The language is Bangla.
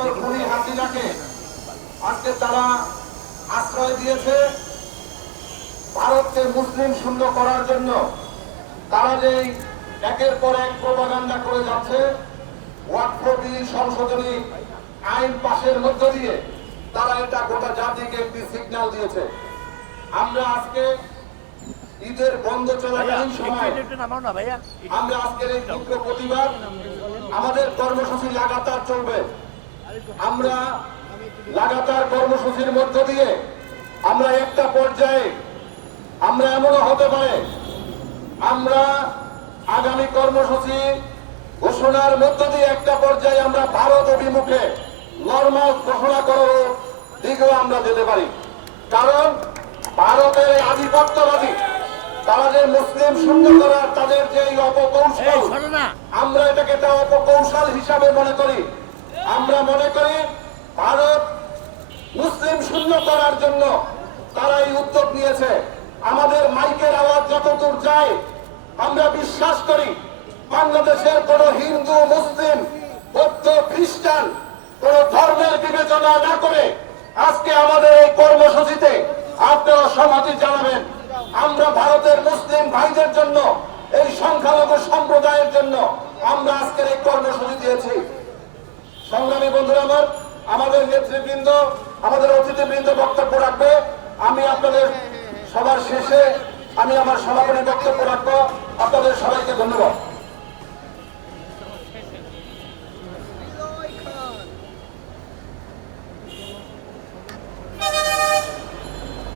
দেশের খুনি হাসিনাকে আজকে তারা আশ্রয় দিয়েছে ভারতকে মুসলিম শূন্য করার জন্য। তারা যে একের পর এক প্রবাগান্ডা করে যাচ্ছে সংশোধনী আইন পাশের মধ্য দিয়ে তারা এটা গোটা জাতিকে একটি সিগন্যাল দিয়েছে। আমরা আজকে ঈদের বন্ধ চলাকালীন সময় আমরা আজকের এই তীব্র প্রতিবাদ আমাদের কর্মসূচি লাগাতার চলবে। আমরা লাগাতার কর্মসূচির মধ্য দিয়ে আমরা একটা পর্যায়ে আমরা এমনও হতে পারে আমরা আগামী কর্মসূচি ঘোষণার মধ্য দিয়ে একটা পর্যায়ে আমরা ভারত অভিমুখে নর্মাল ঘোষণা করার দিকেও আমরা যেতে পারি। কারণ ভারতের আধিপত্যবাদী তারা যে মুসলিম শূন্য করার তাদের যে অপকৌশল আমরা এটাকে একটা অপকৌশল হিসাবে মনে করি। আমরা মনে করি ভারত মুসলিম শূন্য করার জন্য তারা এই উদ্যোগ নিয়েছে। আমাদের মাইকের আওয়াজ যতদূর যায়, আমরা বিশ্বাস করি বাংলাদেশের কোন হিন্দু, মুসলিম, বৌদ্ধ, খ্রিস্টান কোন ধর্মের বিবেচনা না করে আজকে আমাদের এই কর্মসূচিতে আপনারা সমাধি জানাবেন, আমরা ভারতের মুসলিম ভাইদের জন্য, এই সংখ্যালঘু সম্প্রদায়ের জন্য আমরা আজকের এই কর্মসূচি দিয়েছি। সংগ্রামী বন্ধুরা আমার, আমাদের নেতৃবৃন্দ, আমাদের অতিথিবৃন্দ বক্তব্য রাখবে। আমি আপনাদের সবার শেষে, আমি আমার সমাপনী বক্তব্য রাখব। আপনাদের সবাইকে ধন্যবাদ।